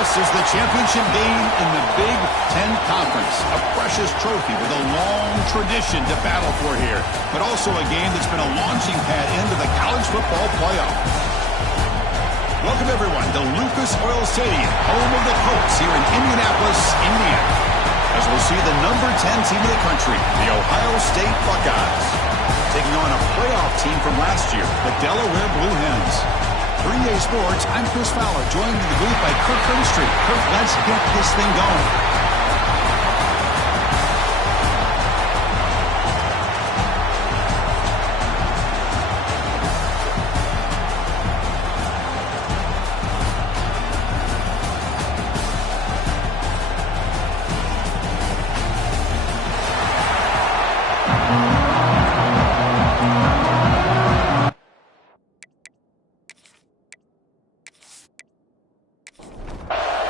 This is the championship game in the Big Ten Conference. A precious trophy with a long tradition to battle for here. But also a game that's been a launching pad into the college football playoff. Welcome, everyone, to Lucas Oil Stadium, home of the Colts here in Indianapolis, Indiana. As we'll see the number 10 team in the country, the Ohio State Buckeyes, taking on a playoff team from last year, the Delaware Blue Hens. 3A Sports, I'm Chris Fowler, joined in the booth by Kirk Street. Kirk, let's get this thing going.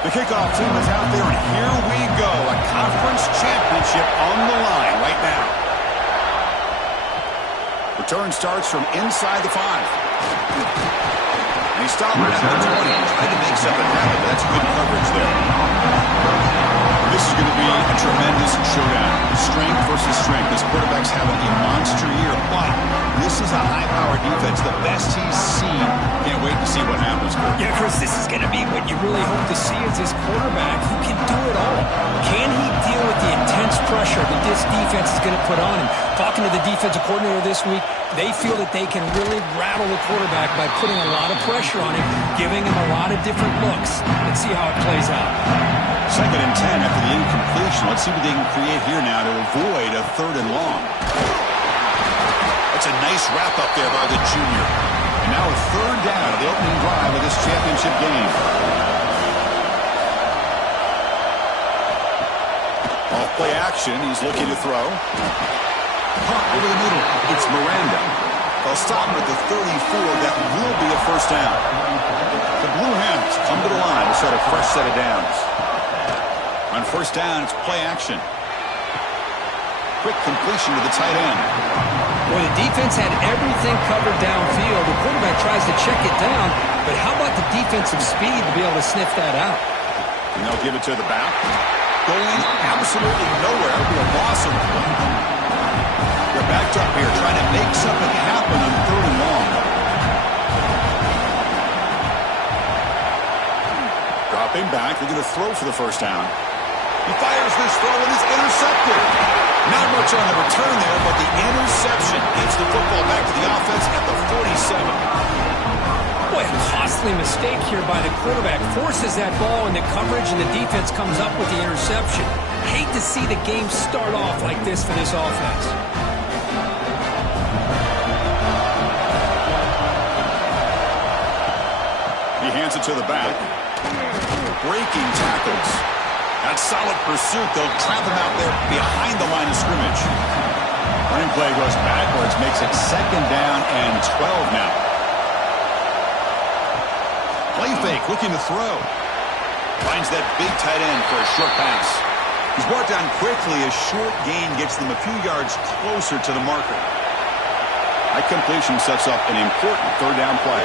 The kickoff team is out there, and here we go. A conference championship on the line right now. Return starts from inside the 5. And he stopped at the 20. Tried to make something happen, but that's good coverage there. This is going to be a tremendous showdown. Strength versus strength. This quarterback's having a monster year. But this is a high-powered defense, the best he's seen. Can't wait to see what happens, Kurt. Yeah, Chris, this is going to be what you really hope to see is this quarterback who can do it all. Can he deal with the intense pressure that this defense is going to put on him? Talking to the defensive coordinator this week, they feel that they can really rattle the quarterback by putting a lot of pressure on him, giving him a lot of different looks. Let's see how it plays out. 2nd and 10 after the incompletion. Let's see what they can create here now to avoid a 3rd and long. That's a nice wrap up there by the junior. And now a 3rd down of the opening drive of this championship game. Off play action. He's looking to throw. Punt over the middle. It's Miranda. They'll stop him at the 34. That will be a 1st down. The Blue Hens come to the line to set a fresh set of downs. On 1st down, it's play action. Quick completion to the tight end. Well, the defense had everything covered downfield. The quarterback tries to check it down, but how about the defensive speed to be able to sniff that out? And they'll give it to the back. Going absolutely nowhere. It'll be a loss of one. They're backed up here, trying to make something happen on 3rd and long. Dropping back, they're going to throw for the 1st down. He fires this throw and is intercepted. Not much on the return there, but the interception gets the football back to the offense at the 47. Boy, a costly mistake here by the quarterback. Forces that ball into coverage, and the defense comes up with the interception. Hate to see the game start off like this for this offense. He hands it to the back. Breaking tackles. That solid pursuit, they'll trap him out there behind the line of scrimmage. Running play goes backwards, makes it 2nd down and 12 now. Play fake, looking to throw. Finds that big tight end for a short pass. He's brought down quickly. A short gain gets them a few yards closer to the marker. That completion sets up an important 3rd down play.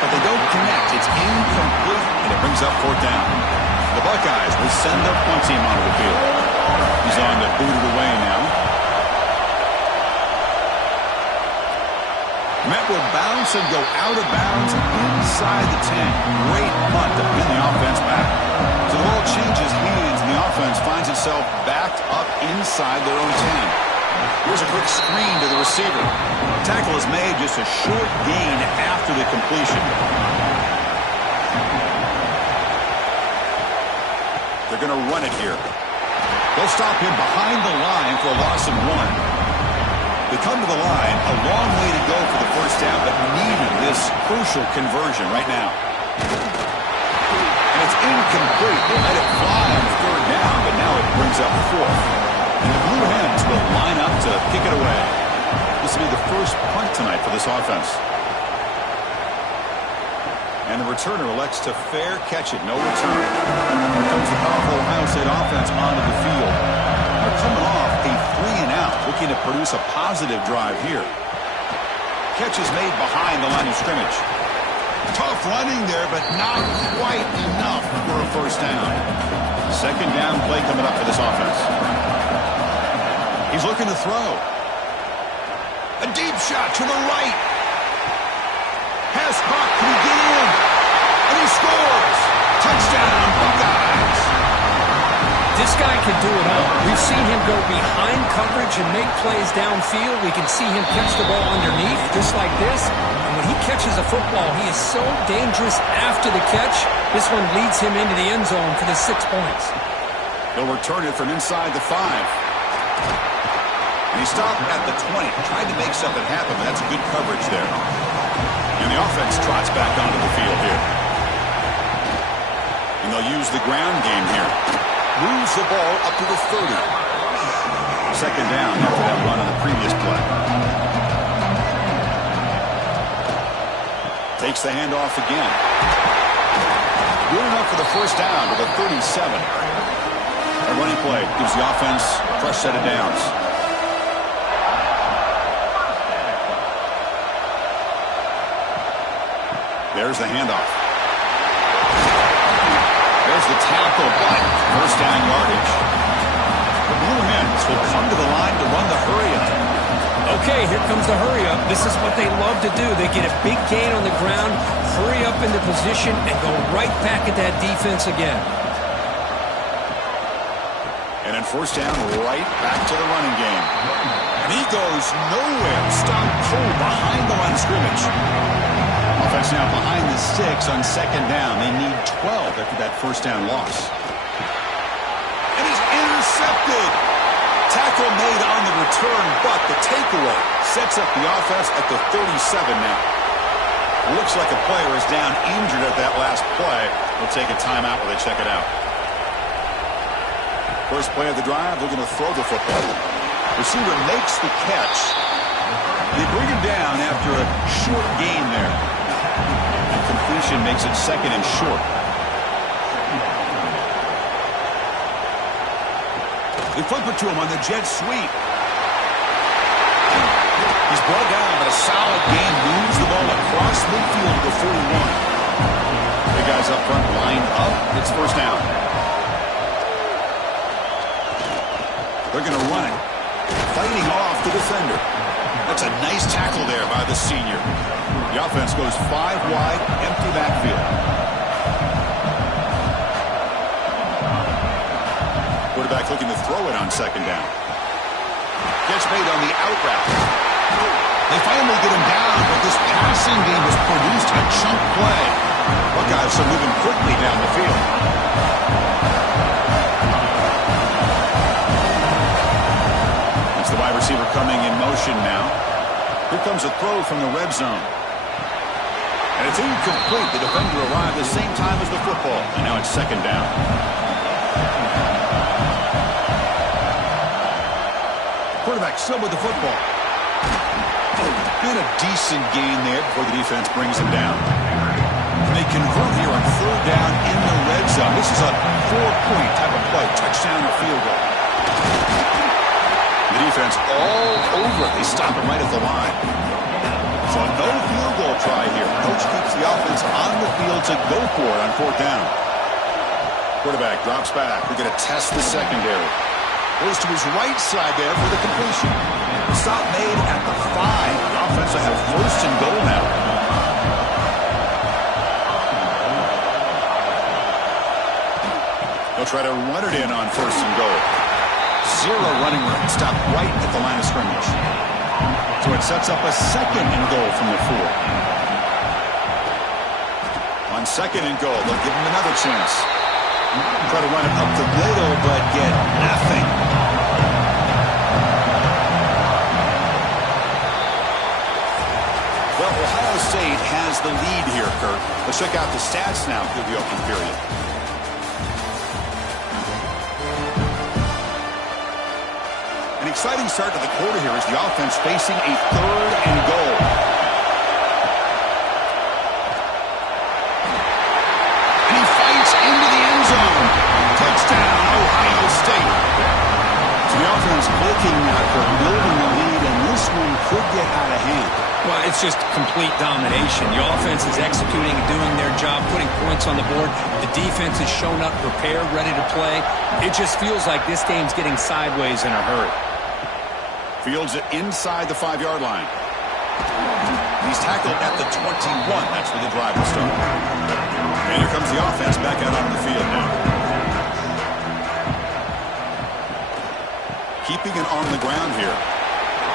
But they don't connect. It's incomplete, and it brings up 4th down. The Buckeyes will send their punt team onto the field. He's on to boot it away now. Met will bounce and go out of bounds inside the 10. Great punt to pin the offense back. So the ball changes hands, and the offense finds itself backed up inside their own 10. Here's a quick screen to the receiver. Tackle is made, just a short gain after the completion. They're going to run it here. They'll stop him behind the line for a loss of 1. They come to the line, a long way to go for the 1st down, but needing this crucial conversion right now. And it's incomplete. They let it fly on 3rd down, but now it brings up 4th. And the Blue Hens will line up to kick it away. This will be the first punt tonight for this offense. And the returner elects to fair catch it. No return. Here comes the powerful Ohio State offense onto the field. They're coming off a 3-and-out, looking to produce a positive drive here. Catch is made behind the line of scrimmage. Tough running there, but not quite enough for a first down. Second down play coming up for this offense. He's looking to throw. A deep shot to the right. Has Buck. Can he get in? And he scores. Touchdown, Buckeyes. This guy can do it all. We've seen him go behind coverage and make plays downfield. We can see him catch the ball underneath, just like this. And when he catches a football, he is so dangerous after the catch. This one leads him into the end zone for the 6 points. He'll return it from inside the 5. And he stopped at the 20. Tried to make something happen, but that's good coverage there. And the offense trots back onto the field here. And they'll use the ground game here. Moves the ball up to the 30. Second down after that run on the previous play. Takes the handoff again. Good enough for the first down to the 37. A running play gives the offense a fresh set of downs. There's the handoff. There's the tackle, but first down yardage. The Blue Hens will come to the line to run the hurry-up. Okay, here comes the hurry-up. This is what they love to do. They get a big gain on the ground, hurry up into position, and go right back at that defense again. And then first down, right back to the running game. And he goes nowhere. Stopped cold behind the line of scrimmage. Offense now behind the 6 on second down. They need 12 after that first down loss. And he's intercepted. Tackle made on the return, but the takeaway sets up the offense at the 37 now. Looks like a player is down injured at that last play. They'll take a timeout while they check it out. First play of the drive, they're going to throw the football. Receiver makes the catch. They bring him down after a short gain there. And completion makes it second and short. They flip it to him on the jet sweep. He's brought down, but a solid gain moves the ball across midfield to the 41. The guys up front lined up. It's first down. They're going to run it. Fighting off the defender. That's a nice tackle there by the senior. The offense goes 5 wide, empty backfield. Quarterback looking to throw it on second down. Catch made on the out route. They finally get him down, but this passing game has produced a chunk play. Buckeyes are moving quickly down the field. It's the wide receiver coming in motion now. Here comes a throw from the red zone. And it's incomplete. The defender arrived the same time as the football. And now it's second down. Quarterback still with the football. Been a decent gain there before the defense brings him down. And they convert here on third down in the red zone. This is a 4-point type of play. Touchdown or field goal. The defense all over it. They stop him right at the line. So no field goal try here. Coach keeps the offense on the field to go for it on fourth down. Quarterback drops back. We're going to test the secondary. Goes to his right side there for the completion. The stop made at the 5. The offense will have first and goal now. They'll try to run it in on first and goal. 0 running room. Stop right at the line of scrimmage. So it sets up a second and goal from the 4. On second and goal, they'll give him another chance. Try to run it up the middle, but get nothing. Well, Ohio State has the lead here, Kurt. Let's check out the stats now through the opening period. An exciting start to the quarter here as the offense facing a third and goal. And he fights into the end zone. Touchdown, Ohio State. So the offense clicking now for building the lead, and this one could get out of hand. Well, it's just complete domination. The offense is executing and doing their job, putting points on the board. The defense has shown up, prepared, ready to play. It just feels like this game's getting sideways in a hurry. Fields it inside the 5-yard line. He's tackled at the 21. That's where the drive will start. And here comes the offense back out on the field now. Keeping it on the ground here.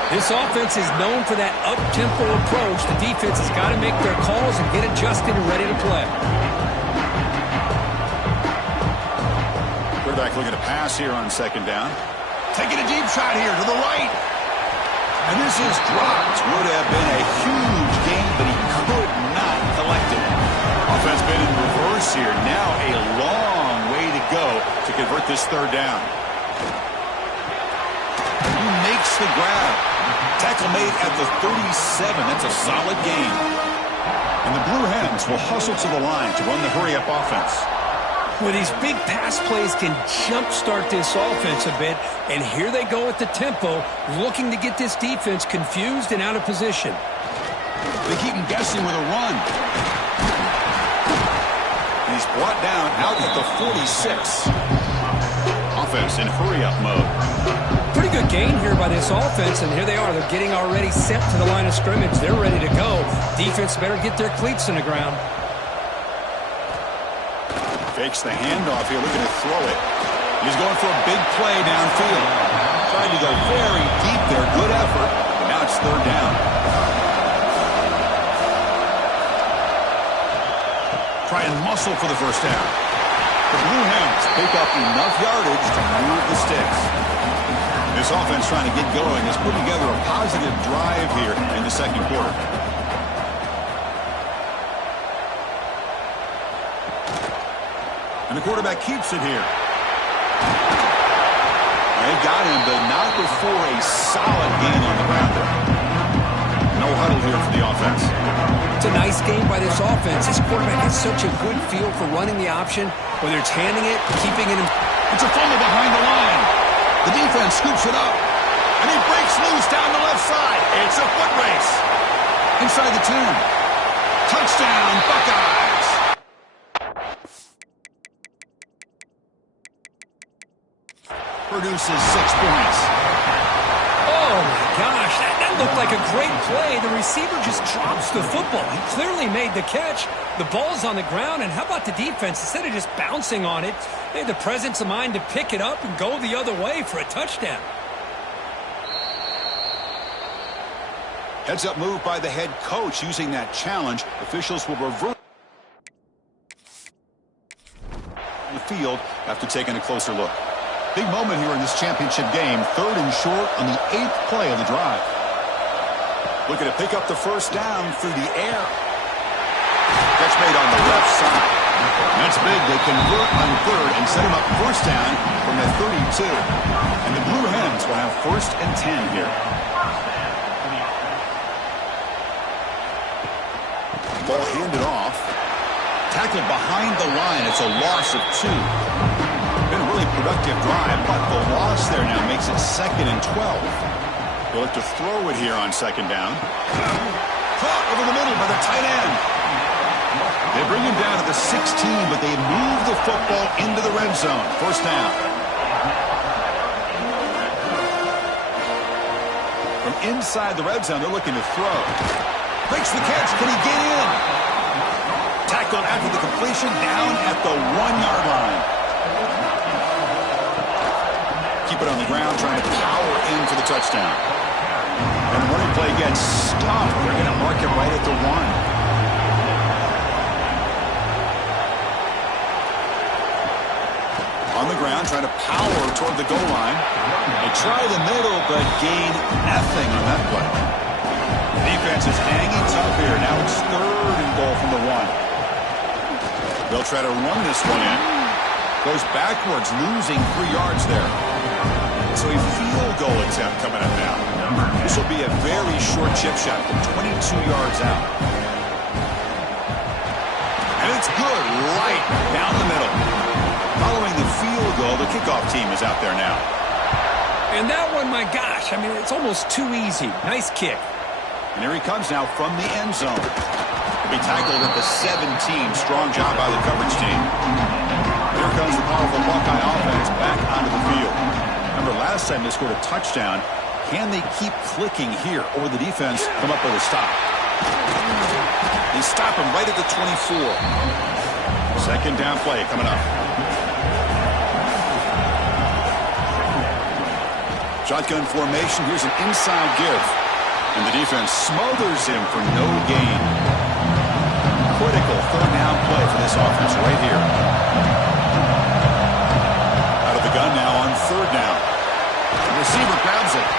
This offense is known for that up-tempo approach. The defense has got to make their calls and get adjusted and ready to play. Quarterback looking to pass here on second down. Taking a deep shot here to the right. And this is dropped. Would have been a huge gain, but he could not collect it. Offense been in reverse here. Now a long way to go to convert this third down. He makes the grab. Tackle made at the 37. That's a solid gain. And the Blue Hens will hustle to the line to run the hurry-up offense. Well, these big pass plays can jumpstart this offense a bit, and here they go at the tempo, looking to get this defense confused and out of position. They keep him guessing with a run. And he's brought down out at the 46. Offense in hurry-up mode. Pretty good gain here by this offense, and here they are. They're getting already sent to the line of scrimmage. They're ready to go. Defense better get their cleats in the ground. Fakes the handoff here, looking to throw it. He's going for a big play downfield. Trying to go very deep there. Good effort. Now it's third down. Try and muscle for the first down. The Blue Hens pick up enough yardage to move the sticks. This offense trying to get going has put together a positive drive here in the second quarter. And the quarterback keeps it here. They got him, but not before a solid gain on the ground there. No huddle here for the offense. It's a nice game by this offense. This quarterback has such a good feel for running the option, whether it's handing it, keeping it. It's a fumble behind the line. The defense scoops it up. And he breaks loose down the left side. It's a foot race. Inside the 10. Touchdown, Buckeyes. Produces 6 points. Oh, my gosh. That looked like a great play. The receiver just drops the football. He clearly made the catch. The ball's on the ground, and how about the defense? Instead of just bouncing on it, they had the presence of mind to pick it up and go the other way for a touchdown. Heads-up move by the head coach using that challenge. Officials will revert the field after taking a closer look. Big moment here in this championship game. 3rd and short on the 8th play of the drive. Looking to pick up the first down through the air. Catch made on the left side. That's big. They convert on 3rd and set him up first down from the 32. And the Blue Hens will have 1st and 10 here. Ball handed off. Tackled behind the line. It's a loss of 2. Been a really productive drive, but the loss there now makes it 2nd and 12. They'll have to throw it here on 2nd down. Caught over the middle by the tight end. They bring him down to the 16, but they move the football into the red zone. First down. From inside the red zone, they're looking to throw. Makes the catch. Can he get in? Tackled after the completion down at the 1-yard line. Keep it on the ground, trying to power in for the touchdown. And the running play gets stopped. They're going to mark him right at the 1. On the ground, trying to power toward the goal line. They try the middle, but gain nothing on that play. The defense is hanging tough here. Now it's 3rd and goal from the 1. They'll try to run this one in. Goes backwards, losing 3 yards there. So a field goal attempt coming up now. This will be a very short chip shot from 22 yards out. And it's good, right down the middle. Following the field goal, the kickoff team is out there now. And that one, my gosh, I mean, it's almost too easy. Nice kick. And here he comes now from the end zone. He'll be tackled at the 17. Strong job by the coverage team. Here comes the powerful Buckeye offense back onto the field. Remember, last time they scored a touchdown. Can they keep clicking here, or will the defense come up with a stop? They stop him right at the 24. Second down play coming up. Shotgun formation. Here's an inside give. And the defense smothers him for no gain. Critical third down play for this offense right here. Out of the gun now on third down. The receiver grabs it.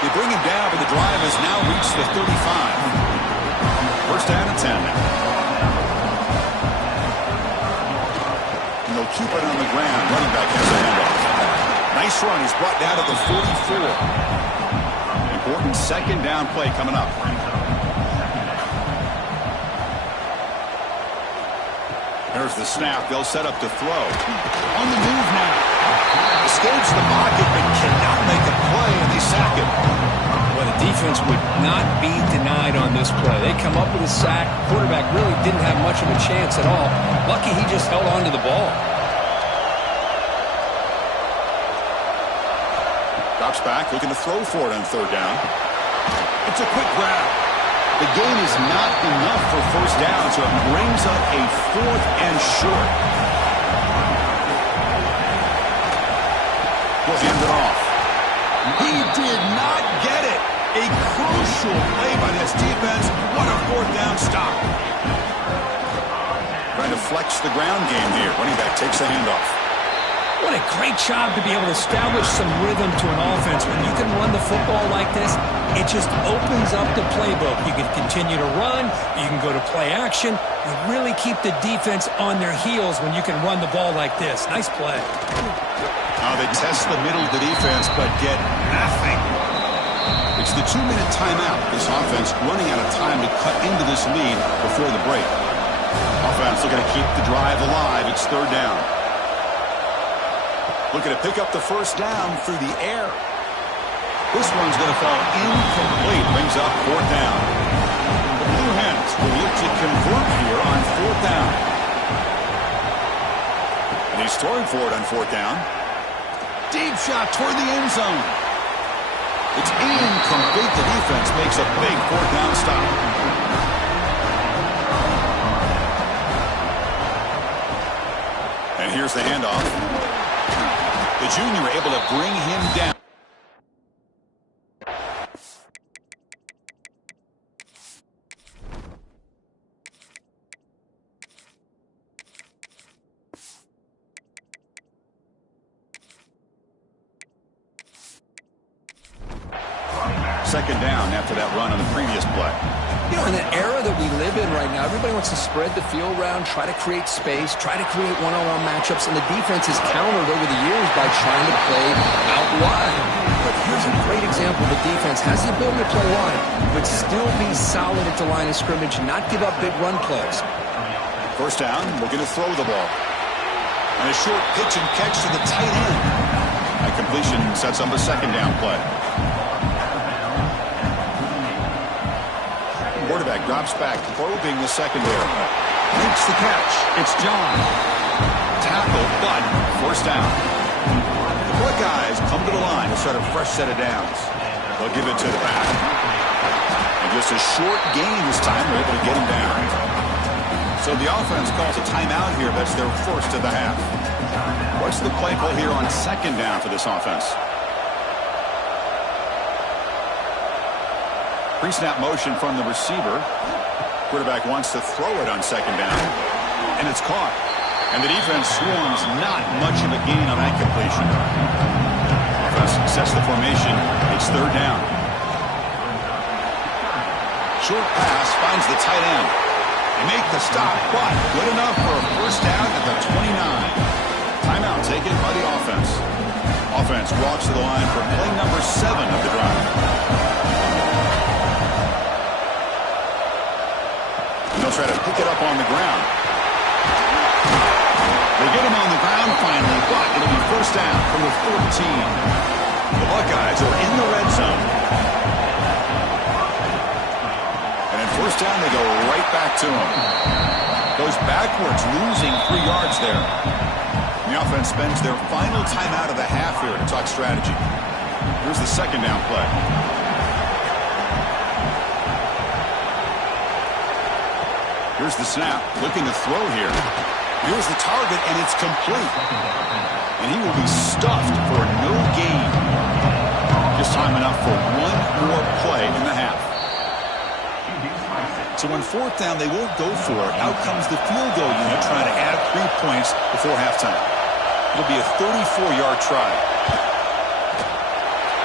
They bring him down, but the drive has now reached the 35. First down and 10 now. And they'll keep it on the ground. Running back has a handoff. Nice run. He's brought down to the 44. Important second down play coming up. There's the snap. They'll set up to throw. On the move now. Escapes the pocket, but cannot make a play, and they sack him. Well, the defense would not be denied on this play. They come up with a sack. Quarterback really didn't have much of a chance at all. Lucky he just held on to the ball. Drops back, looking to throw for it on third down. It's a quick grab. The gain is not enough for first down, so it brings up a fourth and short. He'll hand it off. He did not get it. A crucial play by this defense. What a fourth down stop. Trying to flex the ground game here. Running back takes a handoff. What a great job to be able to establish some rhythm to an offense. When you can run the football like this, it just opens up the playbook. You can continue to run. You can go to play action. You really keep the defense on their heels when you can run the ball like this. Nice play. Now they test the middle of the defense, but get nothing. It's the 2-minute timeout. This offense running out of time to cut into this lead before the break. Offense looking to keep the drive alive. It's third down. Looking to pick up the first down through the air. This one's going to fall incomplete. Brings up fourth down. The Blue Hens will look to convert here on fourth down. And he's throwing for it on fourth down. Deep shot toward the end zone. It's incomplete. The defense makes a big fourth down stop. And here's the handoff. The junior able to bring him down. Second down after that run on the previous play. You know, in the era that we live in right now, everybody wants to spread the field around, try to create space, try to create one-on-one matchups, and the defense is countered over the years by trying to play out wide. But here's a great example. The defense has the ability to play wide, but still be solid at the line of scrimmage, not give up big run plays. First down, looking to throw the ball. And a short pitch and catch to the tight end. That completion sets up a second down play. Quarterback drops back, probing the secondary. Makes the catch. It's John. Tackle, but first down. The Buckeyes come to the line to start a fresh set of downs. They'll give it to the back. And just a short gain this time, they're able to get him down. So the offense calls a timeout here. That's their first of the half. What's the play call here on second down for this offense? Pre-snap motion from the receiver. Quarterback wants to throw it on second down. And it's caught. And the defense swarms not much of a gain on that completion. Offense sets the formation. It's third down. Short pass finds the tight end. They make the stop, but good enough for a first down at the 29. Timeout taken by the offense. Offense walks to the line for play number 7 of the drive. They'll try to pick it up on the ground. They get him on the ground finally, but it'll be first down from the 14. The Buckeyes are in the red zone. first down, they go right back to him. Goes backwards, losing 3 yards there. The offense spends their final timeout of the half here to talk strategy. Here's the second down play. Here's the snap, looking to throw here. Here's the target, and it's complete. And he will be stuffed for no gain. Just time enough for one more play in the half. So on fourth down, they won't go for it. Out comes the field goal unit trying to add 3 points before halftime. It'll be a 34-yard try.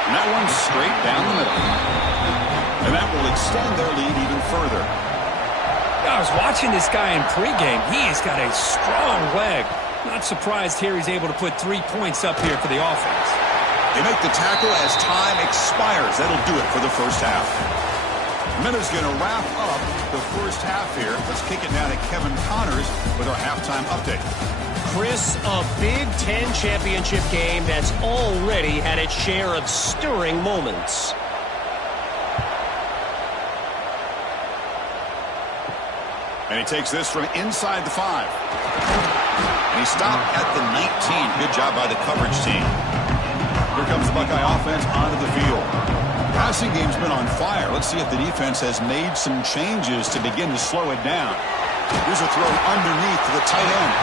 And that one's straight down the middle. And that will extend their lead even further. I was watching this guy in pregame. He has got a strong leg. Not surprised here he's able to put 3 points up here for the offense. They make the tackle as time expires. That'll do it for the first half. Minutes going to wrap up the first half here. Let's kick it now to Kevin Connors with our halftime update. Chris, a Big Ten championship game that's already had its share of stirring moments. And he takes this from inside the 5. And he stopped at the 19. Good job by the coverage team. Here comes the Buckeye offense onto the field. Passing game's been on fire. Let's see if the defense has made some changes to begin to slow it down. Here's a throw underneath to the tight end.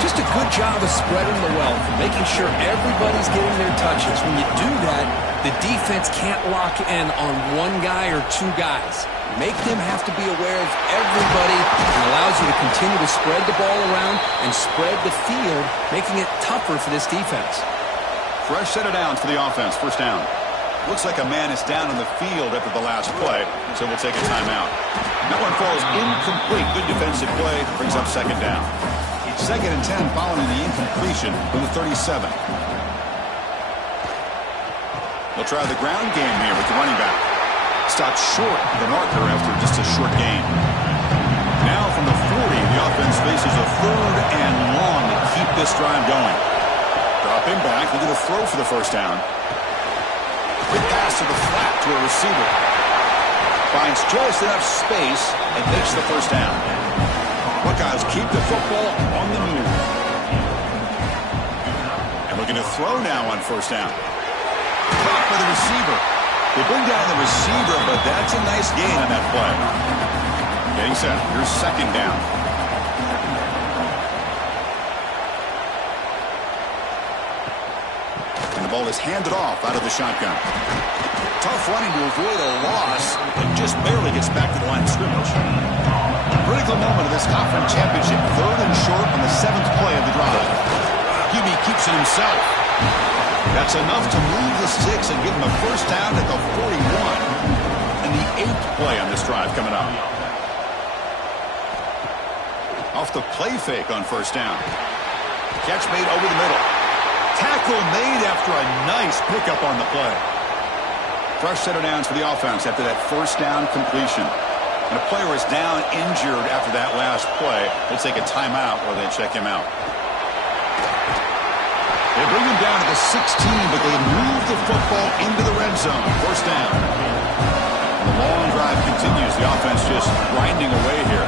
Just a good job of spreading the wealth, making sure everybody's getting their touches. When you do that, the defense can't lock in on one guy or 2 guys. Make them have to be aware of everybody, and allows you to continue to spread the ball around and spread the field, making it tougher for this defense. Fresh set of downs for the offense. First down. Looks like a man is down on the field after the last play, so we'll take a timeout. That one falls incomplete. Good defensive play. Brings up second down. Second and 10 following the incompletion from the 37. They'll try the ground game here with the running back. Stopped short of the marker after just a short gain. Now from the 40, the offense faces a 3rd and long to keep this drive going. Dropping back, looking to throw for the first down. Quick pass to the flat to a receiver. Finds just enough space and makes the first down. Buckeyes keep the football on the move. And looking to throw now on first down. Caught by the receiver. They bring down the receiver, but that's a nice gain on that play. Getting set. Here's second down. And the ball is handed off out of the shotgun. Tough running to avoid a loss, and just barely gets back to the line of scrimmage. Critical moment of this conference championship. 3rd and short on the 7th play of the drive. QB keeps it himself. That's enough to move the sticks and give him a first down at the 41. And the 8th play on this drive coming up. Off the play fake on first down. Catch made over the middle. Tackle made after a nice pickup on the play. Fresh set of downs for the offense after that first down completion. And a player is down injured after that last play. They'll take a timeout while they check him out. They bring him down to the 16, but they move the football into the red zone. First down. And the long drive continues. The offense just grinding away here.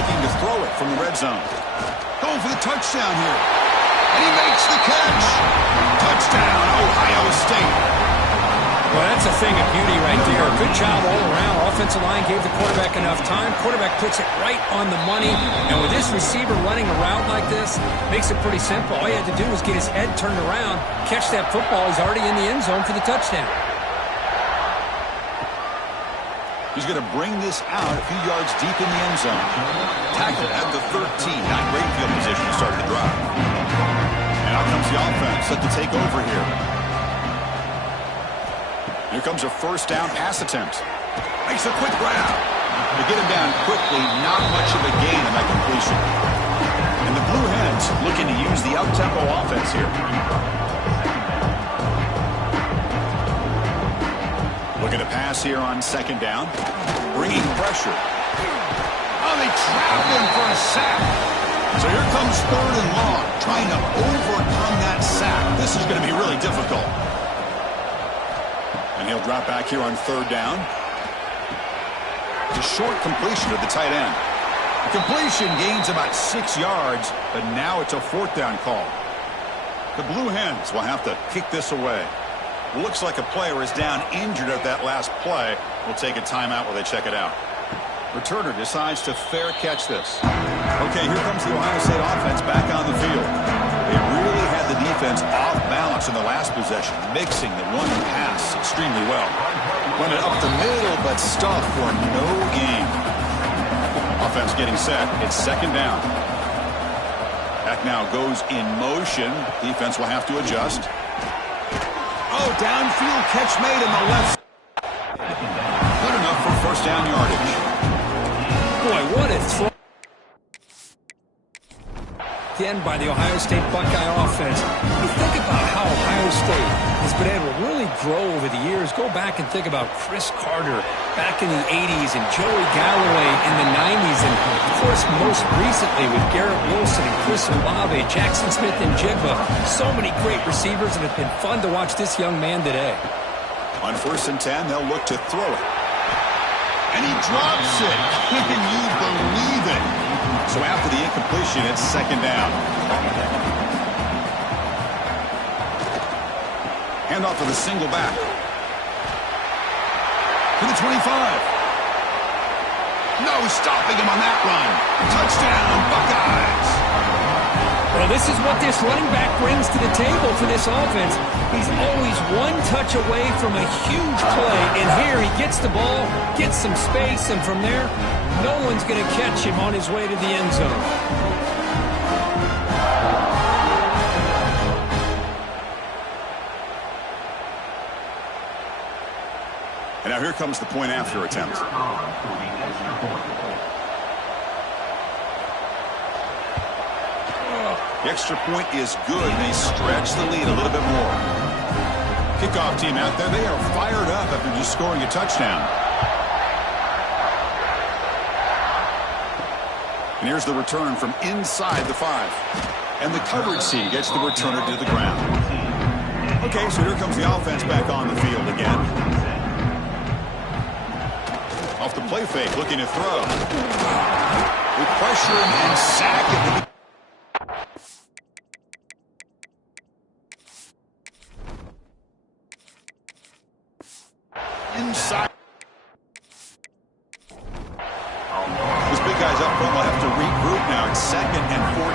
Looking to throw it from the red zone. Going for the touchdown here. And he makes the catch. Touchdown, Ohio State. Well, that's a thing of beauty right there. Good job all around. Offensive line gave the quarterback enough time. Quarterback puts it right on the money. And with this receiver running a route like this, makes it pretty simple. All you had to do was get his head turned around, catch that football. He's already in the end zone for the touchdown. He's going to bring this out a few yards deep in the end zone. Tackled at the 13. Not great field position to start the drive. And out comes the offense set to take over here. Here comes a first down pass attempt. Makes a quick grab. To get him down quickly, not much of a gain on that completion. And the Blue Hens looking to use the up-tempo offense here. Looking to pass here on second down. Bringing pressure. Oh, they trapped him for a sack. So here comes 3rd and long. Trying to overcome that sack. This is going to be really difficult. And he'll drop back here on 3rd down. It's a short completion to the tight end. The completion gains about 6 yards, but now it's a 4th down call. The Blue Hens will have to kick this away. Looks like a player is down injured at that last play. We'll take a timeout while they check it out. Returner decides to fair catch this. Okay, here comes the Ohio State offense back on the field. They really had the defense off balance in the last possession, mixing the one pass extremely well. Went it up the middle, but stuffed for no gain. Offense getting set. It's 2nd down. Back now goes in motion. Defense will have to adjust. Oh, downfield catch made in the left. Good enough for 1st down yardage. Boy, what a throw. Again by the Ohio State Buckeye offense. You think about how Ohio State has been able to really grow over the years. Go back and think about Chris Carter back in the 80s and Joey Galloway in the 90s. And, of course, most recently with Garrett Wilson and Chris Olave, Jackson Smith and Jigba. So many great receivers, and it's been fun to watch this young man today. On 1st and 10, they'll look to throw it. And he drops it. Can you believe it? So after the incompletion, it's 2nd down. Handoff to the single back. To the 25. No stopping him on that run. Touchdown, Buckeyes. Well, this is what this running back brings to the table for this offense. He's always one touch away from a huge play, and here he gets the ball, gets some space, and from there, no one's going to catch him on his way to the end zone. And now here comes the point after attempt. The extra point is good. They stretch the lead a little bit more. Kickoff team out there. They are fired up after just scoring a touchdown. And here's the return from inside the 5. And the coverage team gets the returner to the ground. Okay, so here comes the offense back on the field again. Off the play fake, looking to throw. With pressure and sack at the inside. Those big guys up front will have to regroup now. It's 2nd and 14.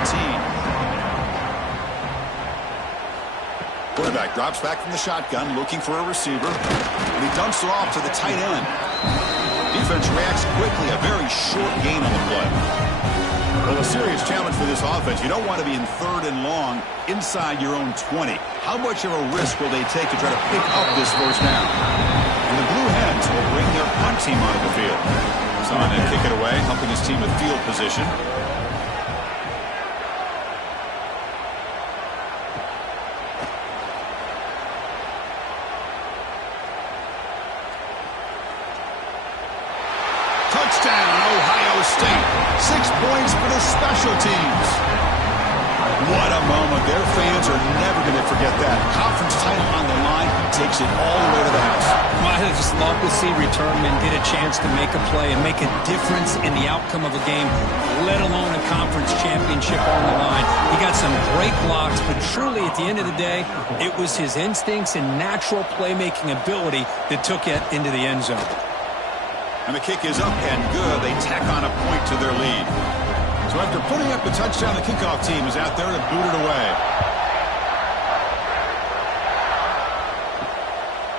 Quarterback drops back from the shotgun, looking for a receiver, and he dumps it off to the tight end. Defense reacts quickly, a very short gain on the play. Well, a serious challenge for this offense. You don't want to be in 3rd and long inside your own 20. How much of a risk will they take to try to pick up this 1st down? And the Blue Hens will bring their punt team onto the field. Someone to kick it away, helping his team with field position. Touchdown, Ohio State. 6 points for the special teams. What a moment. Their fans are never going to forget that. Conference title on the line takes it all the way to the house. Well, I just love to see returnmen get a chance to make a play and make a difference in the outcome of a game, let alone a conference championship on the line. He got some great blocks, but truly at the end of the day, it was his instincts and natural playmaking ability that took it into the end zone. And the kick is up and good. They tack on a point to their lead. So after putting up the touchdown, the kickoff team is out there to boot it away.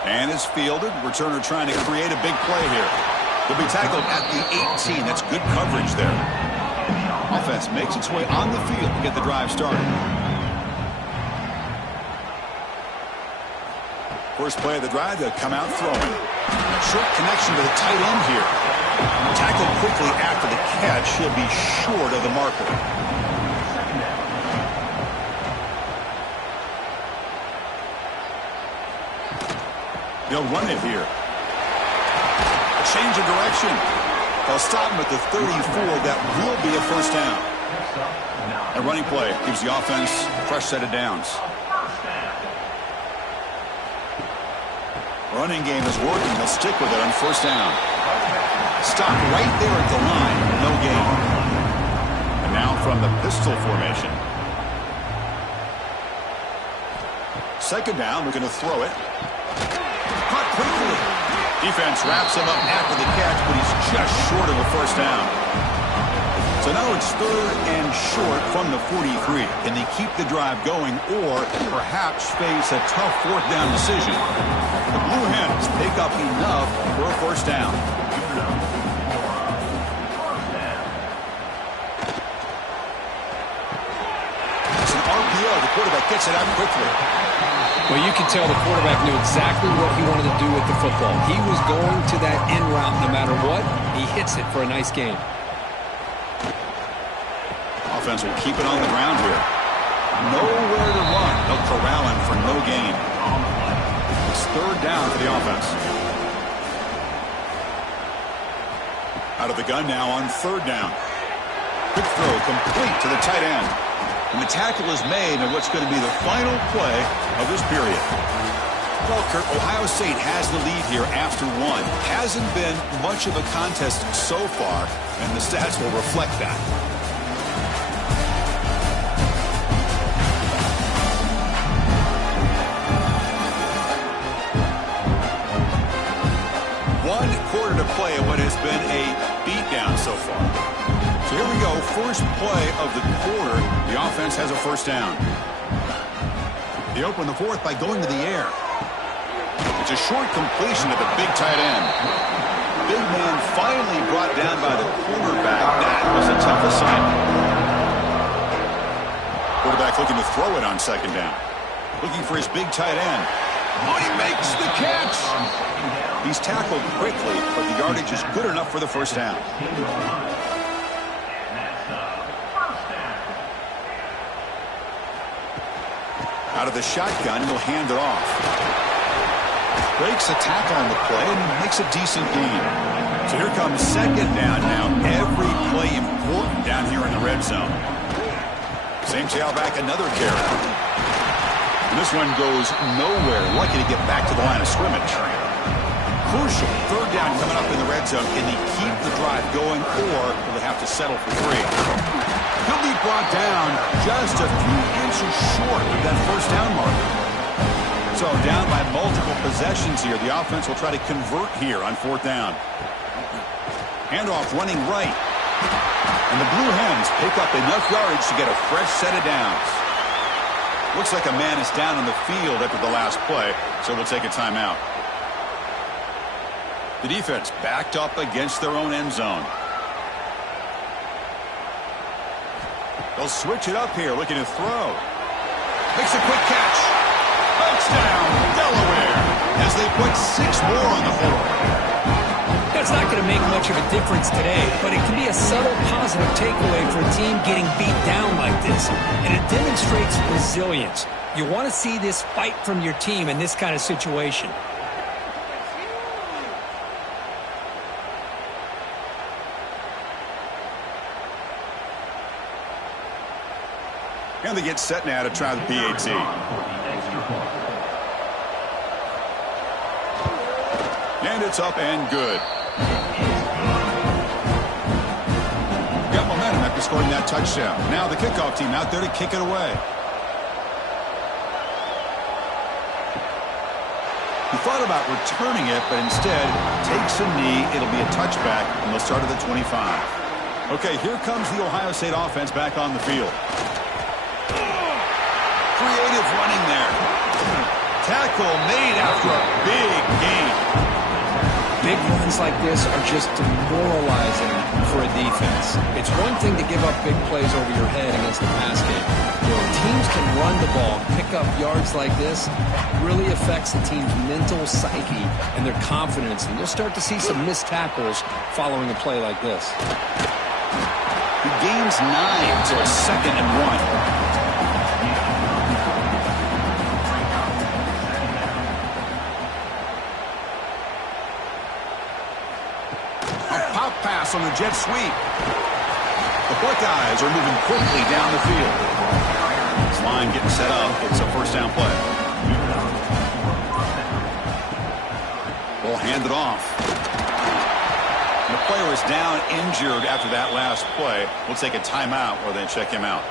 And it's fielded. Returner trying to create a big play here. He'll be tackled at the 18. That's good coverage there. Offense makes its way on the field to get the drive started. First play of the drive, they'll come out throwing. Short connection to the tight end here. Tackled quickly after the catch. He'll be short of the marker. They'll run it here. A change of direction. They'll stop him at the 34. That will be a 1st down. A running play gives the offense a fresh set of downs. Running game is working. He'll stick with it on first down. Stop right there at the line. No gain. And now from the pistol formation. Second down, looking to throw it. Caught quickly. Defense wraps him up after the catch, but he's just short of a first down. So now it's third and short from the 43. Can they keep the drive going or perhaps face a tough fourth down decision? The Blue Hens pick up enough for a first down. It's an RPO. The quarterback gets it out quickly. Well, you can tell the quarterback knew exactly what he wanted to do with the football. He was going to that in route no matter what. He hits it for a nice gain. Offense will keep it on the ground here. Nowhere to run. They'll corral him for no gain. It's third down for the offense. Out of the gun now on third down. Quick throw complete to the tight end. And the tackle is made in what's going to be the final play of this period. Well, Kurt, Ohio State has the lead here after one. Hasn't been much of a contest so far, and the stats will reflect that. One quarter to play in what has been a beatdown so far. So here we go, first play of the quarter. The offense has a first down. They open the fourth by going to the air. It's a short completion to the big tight end. Big man finally brought down by the quarterback. That was a tough assignment. Quarterback looking to throw it on second down. Looking for his big tight end. Oh, he makes the catch! He's tackled quickly, but the yardage is good enough for the first down. Out of the shotgun, he'll hand it off. Breaks a tackle on the play and makes a decent gain. So here comes second down now. Every play important down here in the red zone. Same tailback, another carry. And this one goes nowhere. Lucky to get back to the line of scrimmage. Crucial. Third down coming up in the red zone. Can they keep the drive going or will they have to settle for three? He'll be brought down just a few inches short of that first down marker. So down by multiple possessions here. The offense will try to convert here on fourth down. Handoff running right. And the Blue Hens pick up enough yardage to get a fresh set of downs. Looks like a man is down on the field after the last play, so they'll take a timeout. The defense backed up against their own end zone. They'll switch it up here, looking to throw. Makes a quick catch. Touchdown, Delaware, as they put 6 more on the board. That's not going to make much of a difference today, but it can be a subtle positive takeaway for a team getting beat down like this. And it demonstrates resilience. You want to see this fight from your team in this kind of situation. And they get set now to try the PAT. And it's up and good. Got momentum after scoring that touchdown. Now the kickoff team out there to kick it away. He thought about returning it, but instead takes a knee. It'll be a touchback, and they'll start at the 25. Okay, here comes the Ohio State offense back on the field. Creative running there. Tackle made after a big gain. Big runs like this are just demoralizing for a defense. It's one thing to give up big plays over your head against the pass game. When teams can run the ball, pick up yards like this, it really affects the team's mental psyche and their confidence. And you'll start to see some missed tackles following a play like this. He gains 9, so it's 2nd and 1. Pass on the jet sweep. The Buckeyes are moving quickly down the field. This line getting set up. It's a first down play. Will hand it off. And the player is down injured after that last play. We'll take a timeout or then check him out.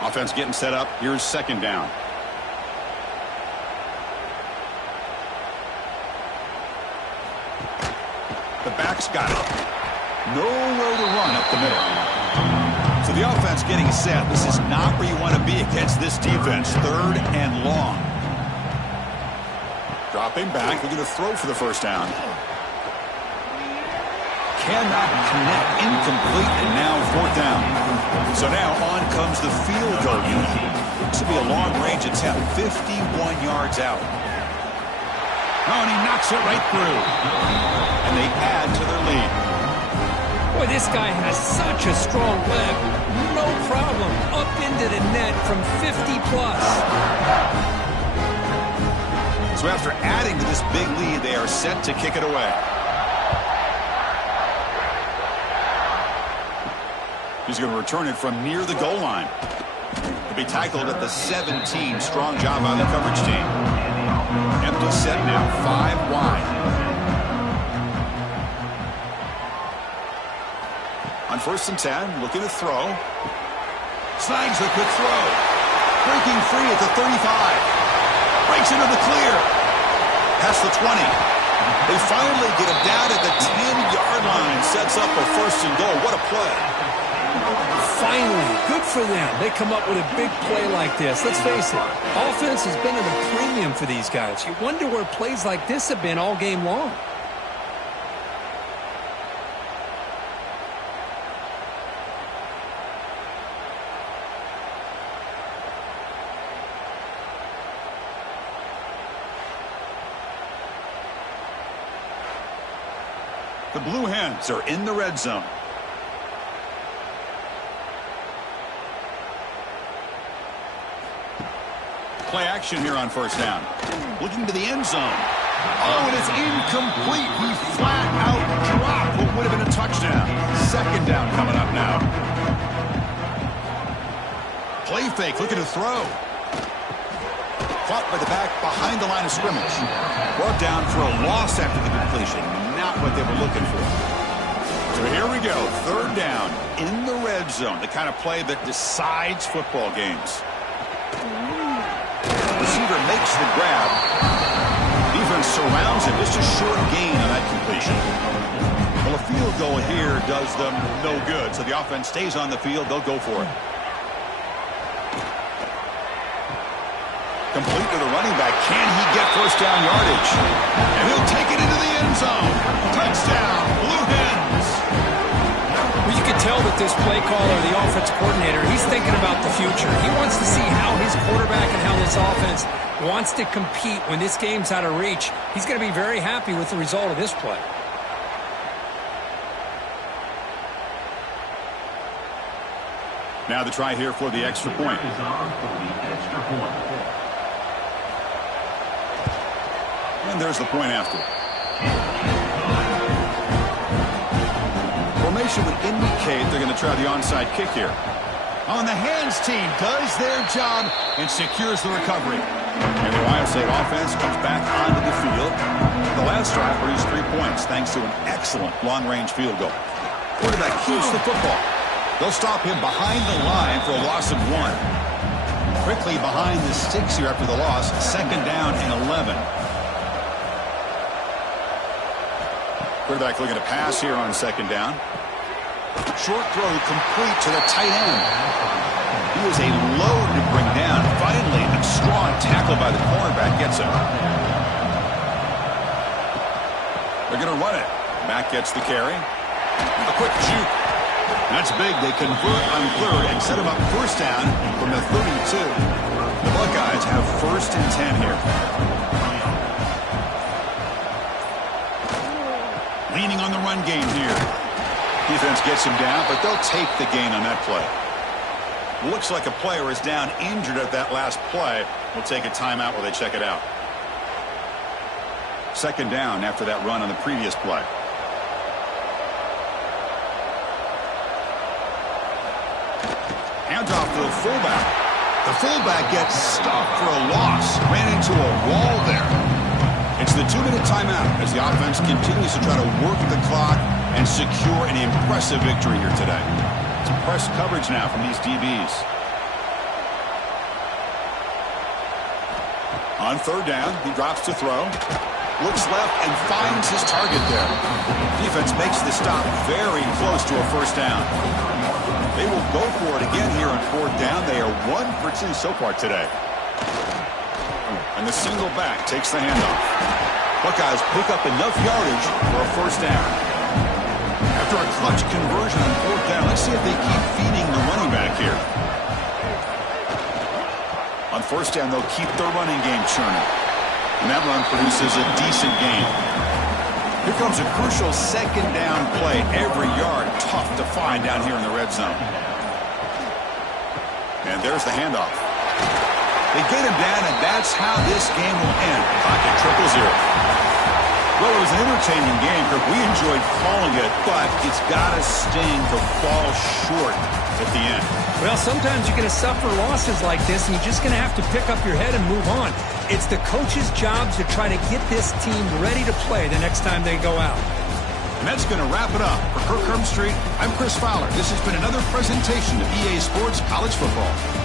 Offense getting set up. Here's second down. The back's got it. Nowhere to run up the middle. So the offense getting set. This is not where you want to be against this defense. Third and long. Dropping back. We're going to throw for the first down. Cannot connect. Incomplete, and now fourth down. So now on comes the field goal unit. This will be a long-range attempt. 51 yards out. Oh, and he knocks it right through. And they add to their lead. Boy, this guy has such a strong leg. No problem. Up into the net from 50-plus. So after adding to this big lead, they are set to kick it away. He's going to return it from near the goal line. He'll be tackled at the 17. Strong job by the coverage team. Empty set now, 5 wide. On 1st and 10, looking to throw. Snags the quick throw. Breaking free at the 35. Breaks into the clear. Past the 20. They finally get him down at the 10-yard line. Sets up a 1st and goal. What a play. Finally, good for them. They come up with a big play like this. Let's face it, offense has been at a premium for these guys. You wonder where plays like this have been all game long. The Blue Hens are in the red zone. Play action here on 1st down. Looking to the end zone. Oh, and it's incomplete. He flat out dropped what would have been a touchdown. 2nd down coming up now. Play fake, looking to throw. Caught by the back behind the line of scrimmage. Brought down for a loss after the completion. Not what they were looking for. So here we go. 3rd down in the red zone. The kind of play that decides football games. Receiver makes the grab. Defense surrounds him. Just a short gain on that completion. Well, a field goal here does them no good. So the offense stays on the field. They'll go for it. Complete to the running back. Can he get 1st down yardage? And he'll take it into the end zone. Touchdown, Blue Hens. Well, you can tell that this play caller, the offensive coordinator, he's thinking about the future. He wants to see how his quarterback and how this offense wants to compete when this game's out of reach. He's going to be very happy with the result of this play. Now the try here for the extra point. And there's the point after. Formation would indicate they're going to try the onside kick here. On the hands team does their job and secures the recovery. And the Ohio State offense comes back onto the field. The last drive produced 3 points thanks to an excellent long-range field goal. Quarterback keeps the football. They'll stop him behind the line for a loss of 1. Quickly behind the sticks here after the loss. 2nd down and 11. Quarterback looking to pass here on 2nd down. Short throw complete to the tight end. He was a load to bring down. Finally, a strong tackle by the cornerback gets him. They're going to run it. Back gets the carry. A quick juke. That's big. They convert on 3rd and set him up 1st down from the 32. The Buckeyes have 1st and 10 here. Leaning on the run game here. Defense gets him down, but they'll take the gain on that play. Looks like a player is down injured at that last play. We'll take a timeout while they check it out. 2nd down after that run on the previous play. Hands off to the fullback. The fullback gets stopped for a loss. Ran into a wall there. It's the 2-minute timeout as the offense continues to try to work the clock and secure an impressive victory here today. It's press coverage now from these DBs. On third down, he drops to throw. Looks left and finds his target there. Defense makes the stop very close to a first down. They will go for it again here on fourth down. They are 1 for 2 so far today. And the single back takes the handoff. Buckeyes pick up enough yardage for a first down. After a clutch conversion on fourth down, let's see if they keep feeding the running back here. On first down, they'll keep their running game churning. And that run produces a decent gain. Here comes a crucial second down play. Every yard tough to find down here in the red zone. And there's the handoff. They get him down, and that's how this game will end. Pocket 0-0. Well, it was an entertaining game, Kirk. We enjoyed calling it, but it's got to sting to fall short at the end. Well, sometimes you're going to suffer losses like this, and you're just going to have to pick up your head and move on. It's the coach's job to try to get this team ready to play the next time they go out. And that's going to wrap it up. For Kirk Herbstreit, I'm Chris Fowler. This has been another presentation of EA Sports College Football.